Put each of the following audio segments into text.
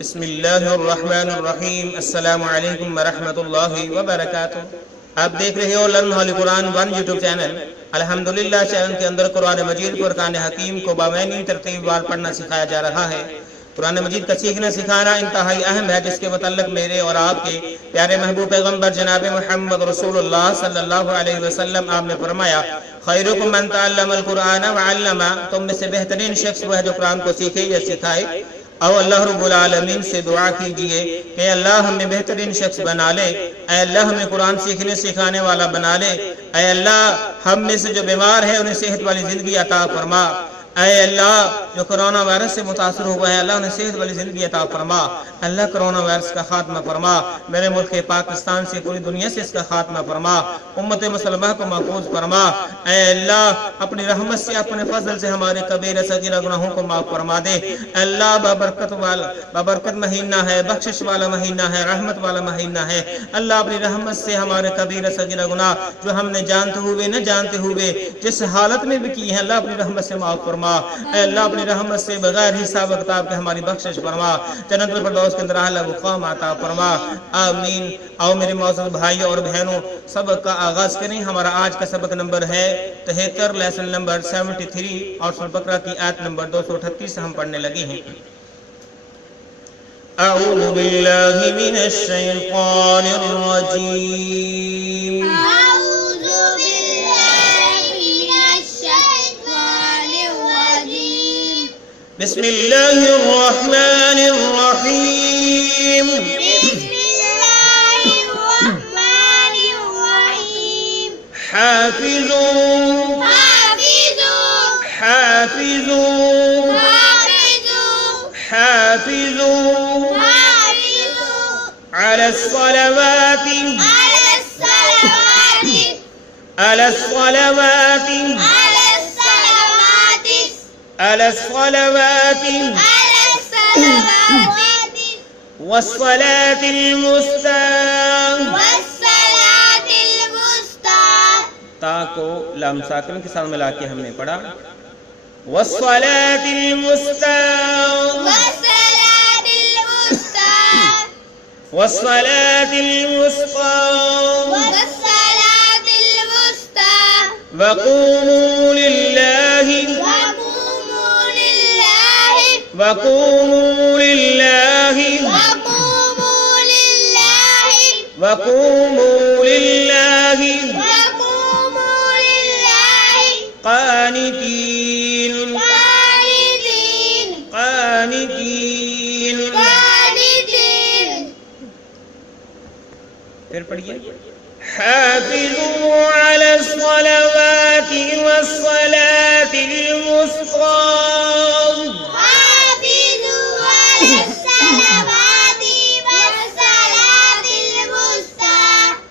بسم اللہ الرحمن الرحیم۔ السلام علیکم ورحمۃ اللہ وبرکاتہ۔ آپ دیکھ رہے ہو لرن ہالی قرآن 1 یوٹیوب چینل۔ الحمدللہ چینل کے اندر قرآن مجید فرقان حکیم کو بامعنی ترتیب وار پڑھنا سکھایا جا رہا ہے۔ قرآن مجید کا سیکھنا سکھانا انتہائی اہم ہے، جس کے متعلق میرے اور آپ کے پیارے محبوب پیغمبر جناب محمد رسول اللہ صلی اللہ علیہ وسلم آپ نے فرمایا، خیرکم من تعلم القرآن وعلمہ، تم میں سے بہترین شخص وہ ہے جو قرآن کو سیکھے یا سکھائے۔ او اللہ رب العالمین سے دعا کیجئے کہ اللہ ہمیں بہترین شخص بنا لے، اے اللہ ہمیں قرآن سیکھنے سکھانے والا بنا لے، اے اللہ ہم میں سے جو بیمار ہے انہیں صحت والی زندگی عطا فرما، اے اللہ جو کرونا وائرس سے متاثر ہوا ہے اللہ انہیں صحت والی زندگی عطا فرما، اللہ کرونا وائرس کا خاتمہ فرما، میرے ملک پاکستان سے پوری دنیا سے اس کا خاتمہ فرما، امت مسلمہ کو محفوظ فرما، اے اللہ اپنی رحمت سے اپنے فضل سے ہمارے کبیرہ صغیرہ گناہوں کو معاف فرما دے۔ اللہ بابرکت مہینہ ہے، بخشش والا مہینہ ہے، رحمت والا مہینہ ہے، اللہ اپنی رحمت سے ہمارے کبیرہ صغیرہ گناہ جو ہم نے جانتے ہوئے نہ جانتے ہوئے جس حالت میں بھی کی ہے اللہ اپنی رحمت سے معاف فرما، اے اللہ اپنی رحمت سے بغیر حساب و کتاب کے ہماری بخشش فرما، جنت الفردوس کے اندر اعلیٰ مقام عطا فرما، آمین۔ آؤ میرے معزز بھائیوں اور بہنوں سبق کا آغاز کریں۔ ہمارا آج کا سبق نمبر ہے 73، لیسن نمبر 73 اور سورۃ بقرہ کی آیت نمبر 238 سے ہم پڑھنے لگے ہیں۔ اعوذ باللہ من الشیطان الرجیم، بسم اللہ الرحمن الرحیم، حافظوا على الصلوات والصلاة الوسطى، تا کو لام ساکن کے ساتھ ملا کے ہم نے پڑھا، والصلاة الوسطى، والصلاة الوسطى، وقوموا لله، وقوموا لله، وقوموا لله قانتين، قانتين۔ پھر پڑھیے، حافظوا على الصلوات والصلاة الوسطى،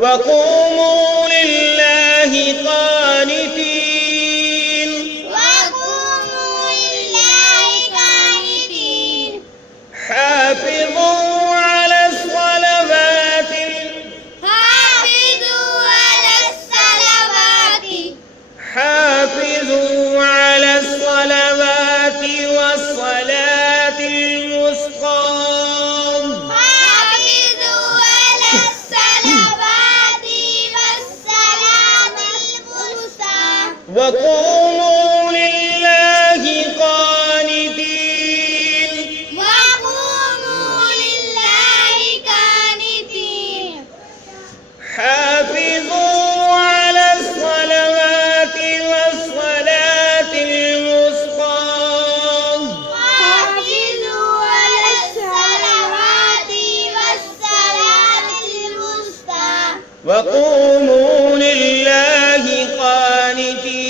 وقوموا لله قانتين، حافظوا على الصلوات، حافظوا على الصلوات والصلاة الوسطى، وقوموا لله قانتين، حافظوا على الصلوات والصلاة الوسطى، وقوموا لله قانتين،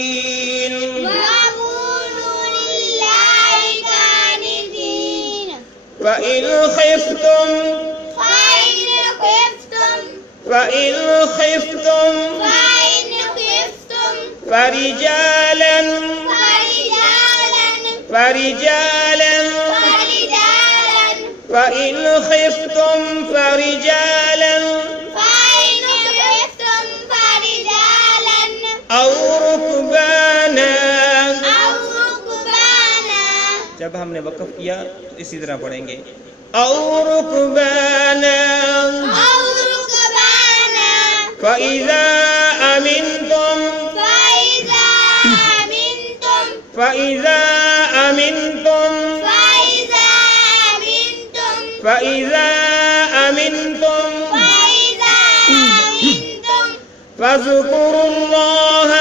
فإن خفتم فرجالا فإن خفتم فرجالا أو ركبانا، جب ہم نے وقف کیا تو اسی طرح پڑھیں گے او رکبانا فَإِذَا أَمِنْتُمْ فَإِذَا أَمِنْتُمْ فَاذْكُرُوا اللَّهَ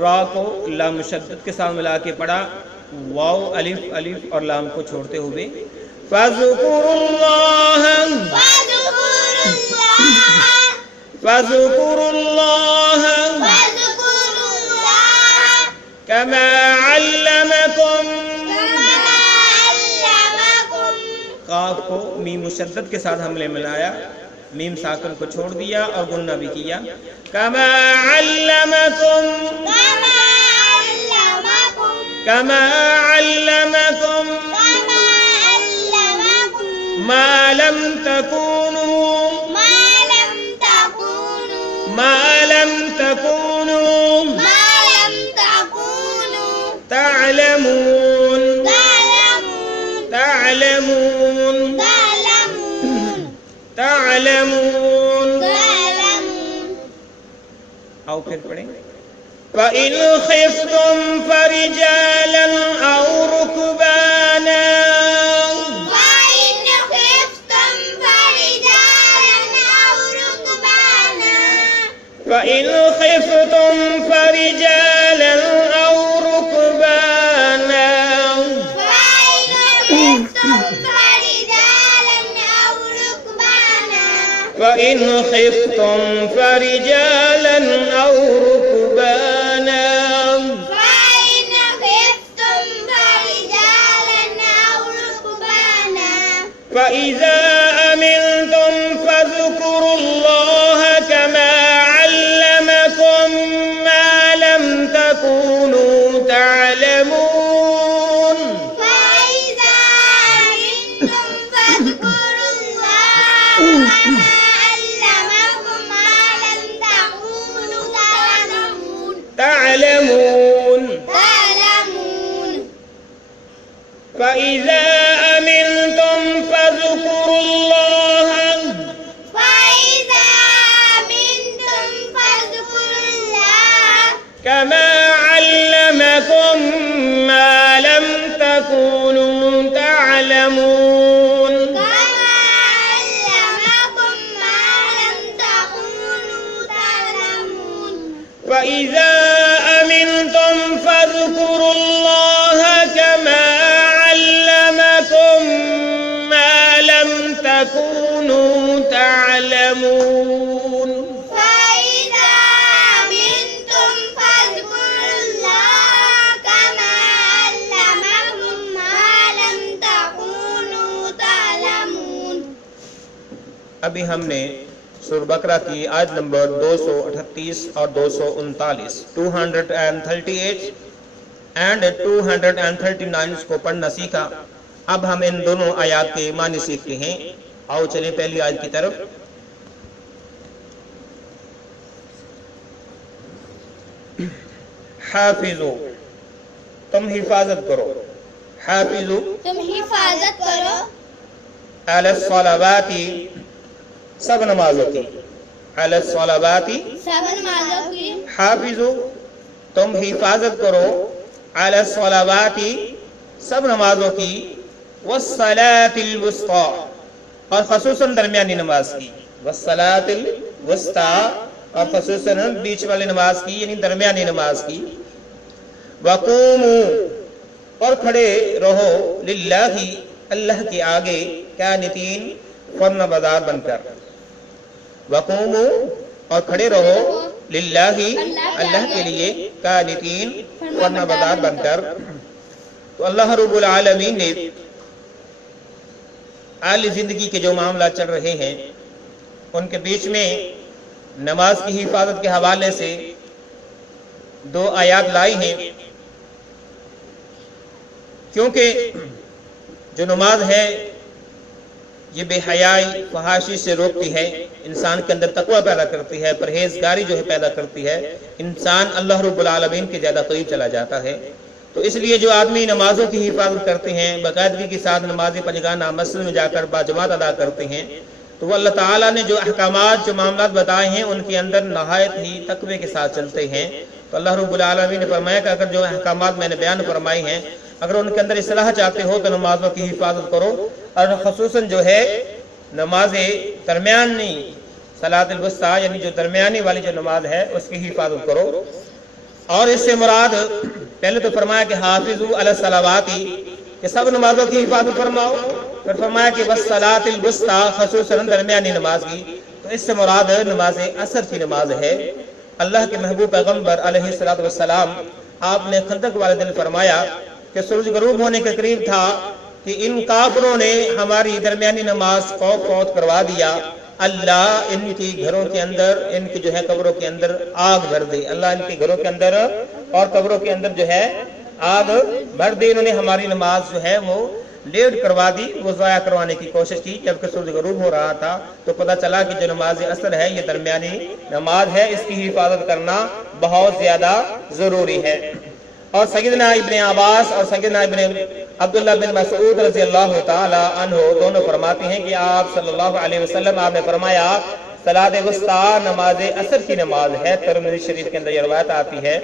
را کو لام مشدد کے ساتھ ملا کے پڑھا، واو الف الف اور لام کو چھوڑتے ہوئے فَاذْكُرُوا اللَّهَ فَاذْكُرُوا اللَّهَ كَمَا عَلَّمَكُمْ قاف کو میم مشدد کے ساتھ ہم نے ملایا، میم ساکن کو چھوڑ دیا اور غنہ بھی کیا كَمَا عَلَّمَكُمْ مَا لَمْ تَكُونُوا تعلمون آؤ پھر پڑھیں فَإِنْ خِفْتُمْ فَرِجَالًا أَوْ رُكْبَانًا فَإِنْ خِفْتُمْ فَرِجَالًا أَوْ رُكْبَانًا فَإِنْ خِفْتُمْ فَرِجَالًا أَوْ رُكْبَانًا فَإِذَا أَمِنْتُمْ فَاذْكُرُوا اللَّهَ كَمَا عَلَّمَكُمْ مَا لَمْ تَكُونُوا تعلمون فَإِذَا أَمِنْتُمْ فَاذْكُرُوا اللَّهَ كَمَا عَلَّمَكُمْ مَا لَمْ تَكُونُوا تعلمون فَإِذَا أَمِنْتُمْ فَاذْكُرُوا اللَّهَ كَمَا عَلَّمَكُمْ مَا لَمْ تَكُونُوا تعلمون ابھی ہم نے سورہ بقرہ کی آیت نمبر 238 اور 239 238 اینڈ 239 کو پڑھنا سیکھا۔ اب ہم ان دونوں آیات کے معنی سیکھتے ہیں۔ آؤ چلیں پہلی آیت کی طرف۔ حافظو تم حفاظت کرو، حافظو تم حفاظت کرو علی الصلوات سب نمازوں کی، علی الصلوات سب نمازوں کی، حافظو تم حفاظت کرو علی الصلوات سب نمازوں کی، والصلاة الوسطی اور خصوصاً درمیانی نماز کی، والصلاة الوسطی اور خصوصاً بیچ والی نماز کی یعنی درمیانی نماز کی، وقوموا اور کھڑے رہو للہ اللہ کے آگے قانتین فرما بردار بن کر، وقوموا اور کھڑے رہو للہ اللہ کے لیے قانتین فرما بردار بن کر۔ تو اللہ رب العالمین نے اعلی زندگی کے جو معاملات چل رہے ہیں ان کے بیچ میں نماز کی حفاظت کے حوالے سے دو آیات لائی ہیں، کیونکہ جو نماز ہے یہ بے حیائی فحاشی سے روکتی ہے، انسان کے اندر تقوی پیدا کرتی ہے، پرہیزگاری جو ہے پیدا کرتی ہے، انسان اللہ رب العالمین کے زیادہ قریب چلا جاتا ہے۔ تو اس لیے جو آدمی نمازوں کی حفاظت کرتے ہیں، باقاعدگی کے ساتھ نماز پنجگانہ مسجد میں جا کر باجماعت ادا کرتے ہیں، تو وہ اللہ تعالیٰ نے جو احکامات جو معاملات بتائے ہیں ان کے اندر نہایت ہی تقوی کے ساتھ چلتے ہیں۔ تو اللہ رب العالمین نے فرمایا کہ اگر جو احکامات میں نے بیان فرمائی ہیں اگر ان کے اندر اصلاح چاہتے ہو تو نمازوں کی حفاظت کرو، اور خصوصاً جو ہے نماز درمیانی صلاۃ الوسطیٰ یعنی جو درمیانی والی جو نماز ہے اس کی حفاظت کرو۔ اور اس سے مراد پہلے تو فرمایا کہ حافظوا علی الصلوات کہ سب نمازوں کی حفاظت فرماؤ، پھر فرمایا کہ والصلاۃ الوسطیٰ خصوصاً درمیانی نماز کی، تو اس سے مراد نماز عصر کی نماز ہے۔ اللہ کے محبوب پیغمبر علیہ الصلوۃ والسلام آپ نے خندق والے دن فرمایا کہ سورج غروب ہونے کے قریب تھا کہ ان کافروں نے ہماری درمیانی نماز کو فوت کروا دیا، اللہ ان کی گھروں کے اندر ان کی جو ہے قبروں کے اندر آگ بھر دے، اللہ ان کے گھروں کے اندر اور قبروں کے اندر جو ہے آگ بھر دے۔ انہوں نے ہماری نماز جو ہے وہ لیٹ کروا دی، وہ ضائع کروانے کی کوشش کی جبکہ سورج غروب ہو رہا تھا۔ تو پتہ چلا کہ جو نماز عصر ہے یہ درمیانی نماز ہے، اس کی حفاظت کرنا بہت زیادہ ضروری ہے۔ اور سیدنا ابن عباس اور سیدنا ابن عبداللہ بن مسعود رضی اللہ تعالی عنہ دونوں فرماتے ہیں کہ آپ صلی اللہ علیہ وسلم آپ نے فرمایا صلاۃ وسطیٰ نماز عصر کی نماز ہے، ترمذی شریف کے اندر یہ روایت آتی ہے۔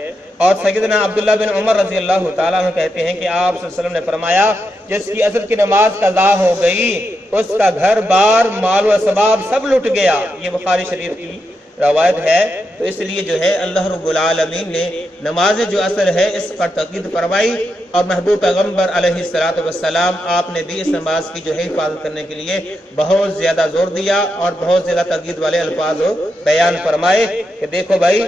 اور سیدنا عبداللہ بن عمر رضی اللہ تعالیٰ عنہ کہتے ہیں کہ آپ صلی اللہ علیہ وسلم نے فرمایا جس کی عصر کی نماز قضا ہو گئی اس کا گھر بار مال و اسباب سب لٹ گیا، یہ بخاری شریف کی روایت ہے۔ تو اس لیے جو ہے اللہ رب العالمین نے نماز جو عصر ہے اس پر تاکید فرمائی، اور محبوب پیغمبر علیہ الصلوۃ والسلام آپ نے بھی اس نماز کی جو ہے حفاظت کرنے کے لیے بہت زیادہ زور دیا اور بہت زیادہ تاکید والے الفاظ بیان فرمائے کہ دیکھو بھائی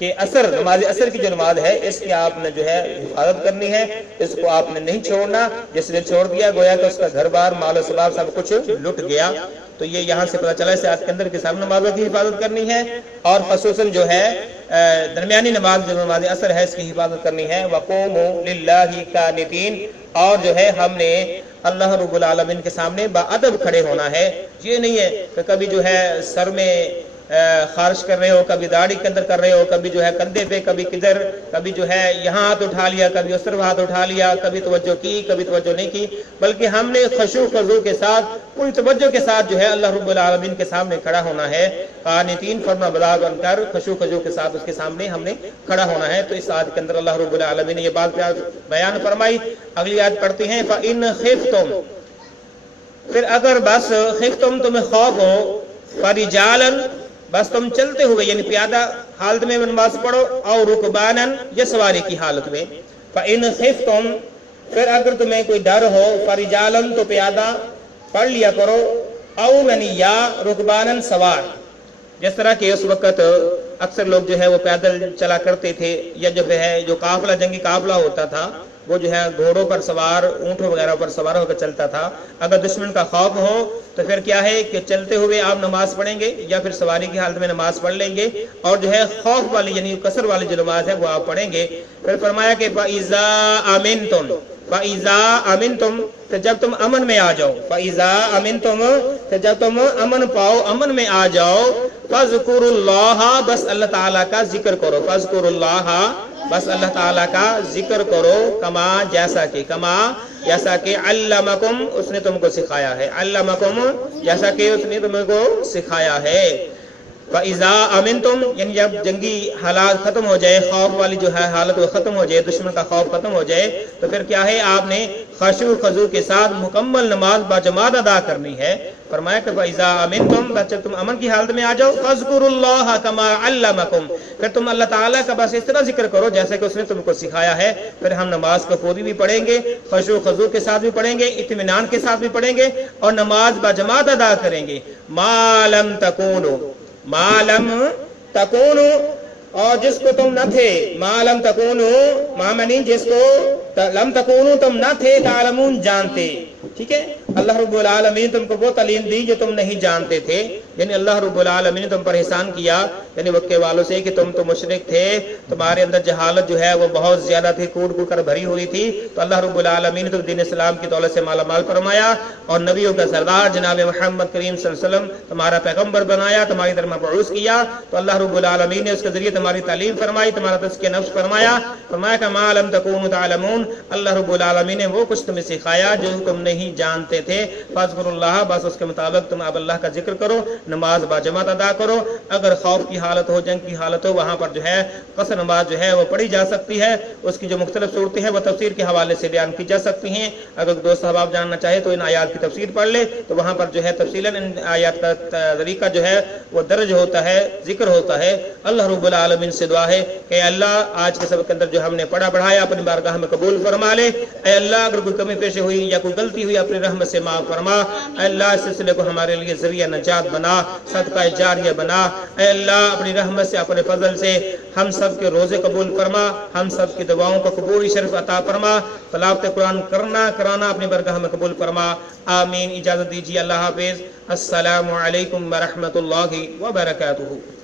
کہ عصر نماز عصر کی جو نماز ہے اس کی آپ نے جو ہے حفاظت کرنی ہے، اس کو آپ نے نہیں چھوڑنا، جس نے چھوڑ دیا گویا کہ اس کا گھر بار مال و اسباب سب کچھ لٹ گیا۔ تو یہ یہاں سے پتہ چلا اس آیت کے اندر کہ سب نمازوں کی حفاظت کرنی ہے، اور خصوصاً جو ہے درمیانی نماز جو نماز عصر ہے اس کی حفاظت کرنی ہے۔ وَقُومُوا لِلَّهِ قَانِتِينَ، اور جو ہے ہم نے اللہ رب العالمین کے سامنے باادب کھڑے ہونا ہے۔ یہ نہیں ہے کہ کبھی جو ہے سر میں خارش کر رہے ہو، کبھی داڑھی کے اندر کر رہے ہو، کبھی جو ہے کندھے پہ، کبھی کدھر، کبھی جو ہے یہاں ہاتھ اٹھا لیا، کبھی اس طرف ہاتھ اٹھا لیا، کبھی توجہ کی کبھی توجہ نہیں کی، بلکہ ہم نے خشوع خضوع کے ساتھ پوری توجہ کے ساتھ جو ہے اللہ رب العالمین کے سامنے کھڑا ہونا ہے۔ قانتین فرما بردار بن کر خشوع خضوع کے ساتھ اس کے سامنے ہم نے کھڑا ہونا ہے۔ تو اس آیت کے اندر اللہ رب العالمین نے یہ بات بیان فرمائی۔ اگلی آیت پڑھتے ہیں فَإِنْ خِفْتُمْ، پھر اگر بس خفتم تمہیں خوف ہو، فرجالن بس تم چلتے ہوئے یعنی پیادہ حالت میں نماز پڑھو، اور رکبانن یا سواری کی حالت میں۔ فَإِنْ خِفْتُمْ، پھر اگر تمہیں کوئی ڈر ہو، فرجالن تو پیادہ پڑھ لیا کرو، او یعنی یا رکبانن سوار، جس طرح کہ اس وقت اکثر لوگ جو ہے وہ پیدل چلا کرتے تھے، یا جو ہے جو قافلہ جنگی قافلہ ہوتا تھا وہ جو ہے گھوڑوں پر سوار، اونٹوں وغیرہ پر سوار ہو کر چلتا تھا۔ اگر دشمن کا خوف ہو تو پھر کیا ہے کہ چلتے ہوئے آپ نماز پڑھیں گے یا پھر سواری کی حالت میں نماز پڑھ لیں گے، اور جو ہے خوف والی یعنی قصر والی جو نماز ہے وہ آپ پڑھیں گے۔ پھر فرمایا کہ فَإِذَا أَمِنْتُمْ، فَإِذَا أَمِنْتُمْ، تو جب تم امن میں آ جاؤ، فَإِذَا أَمِنْتُمْ، تو جب تم امن پاؤ، امن میں آ جاؤ، فَاذْكُرُوا اللَّهَ، بس اللہ تعالیٰ کا ذکر کرو، فَاذْكُرُوا اللَّهَ، بس اللہ تعالیٰ کا ذکر کرو، کما جیسا کہ علمکم، اس نے تم کو سکھایا ہے، علمکم جیسا کہ اس نے تم کو سکھایا ہے۔ فَإِذَا أَمِنْتُمْ، یعنی جب جنگی حالات ختم ہو جائے، خوف والی جو ہے حالت وہ ختم ہو جائے، دشمن کا خوف ختم ہو جائے، تو پھر کیا ہے آپ نے خشوع خضوع کے ساتھ مکمل نماز باجماعت ادا کرنی ہے۔ فرمایا کہ فَإِذَا أَمِنْتُمْ، بس جب تم امن کی حالت میں آ جاؤ، فَاذْكُرُوا اللَّهَ كَمَا عَلَّمَكُمْ، پھر تم اللہ تعالیٰ کا بس اس طرح ذکر کرو جیسے کہ اس نے تم کو سکھایا ہے۔ پھر ہم نماز کو پوری بھی پڑھیں گے، خشوع خضوع کے ساتھ بھی پڑھیں گے، اطمینان کے ساتھ بھی پڑھیں گے، اور نماز باجماعت ادا کریں گے۔ مَا لَمْ تَكُونُوا، ما لم تکونو، اور جس کو تم نہ تھے، ما لم تکونو، ما منی جس کو لم تکونو تم نہ تھے، تعلمون جانتے، ٹھیک ہے۔ اللہ رب العالمین تم کو وہ تعلیم دی جو تم نہیں جانتے تھے۔ یعنی اللہ رب العالمین نے تم پر احسان کیا یعنی مکے والوں سے کہ تم تو مشرک تھے، تمہارے اندر جہالت جو ہے وہ بہت زیادہ تھی، کوڑ کوڑ کر بھری ہوئی تھی، تو اللہ رب العالمین نے تم دین اسلام کی دولت سے مالا مال فرمایا اور نبیوں کا سردار جناب محمد کریم صلی اللہ علیہ وسلم تمہارا پیغمبر بنایا، تمہاری طرف مبعوث کیا، تو اللہ رب العالمین نے اس کے ذریعے تمہاری تعلیم فرمائی، تمہارا تزکیہ نفس فرمایا کہ ما لم تکونوا تعلمون، اللہ رب العالمین نے وہ کچھ تمہیں سکھایا جو تم نہیں جانتے تھے، فاذکروا اللہ، بس اس کے مطابق تم اب اللہ کا ذکر کرو، نماز باجماعت ادا کرو، اگر خوف کی حالت ہو، جنگ کی حالت ہو، وہاں پر جو ہے قصر نماز جو ہے وہ پڑھی جا سکتی ہے، اس کی جو مختلف صورتیں ہیں وہ تفسیر کے حوالے سے بیان کی جا سکتی ہیں، اگر دوست احباب جاننا چاہے تو ان آیات کی تفسیر پڑھ لے، تو وہاں پر جو ہے تفصیلاً ان آیات کا طریقہ جو ہے وہ درج ہوتا ہے، ذکر ہوتا ہے۔ اللہ رب العالمین سے دعا ہے کہ اللہ آج کے سبق کے اندر جو ہم نے پڑھا پڑھایا اپنی بارگاہ میں قبول فرما لے، اے اللہ اگر کوئی کمی پیشی ہوئی یا کوئی غلطی ہوئی اپنی رحمت سے معاف فرما، اے اللہ اس سلسلے کو ہمارے لیے ذریعہ نجات بنا، صدقہ جاریہ بنا، اے اللہ اپنی رحمت سے اپنے فضل سے ہم سب کے روزے قبول فرما، ہم سب کی دعاؤں کو قبول شرف عطا فرما، تلاوت قرآن کرنا کرانا اپنی بارگاہ میں قبول فرما، آمین۔ اجازت دیجیے، اللہ حافظ، السلام علیکم ورحمۃ اللہ وبرکاتہ۔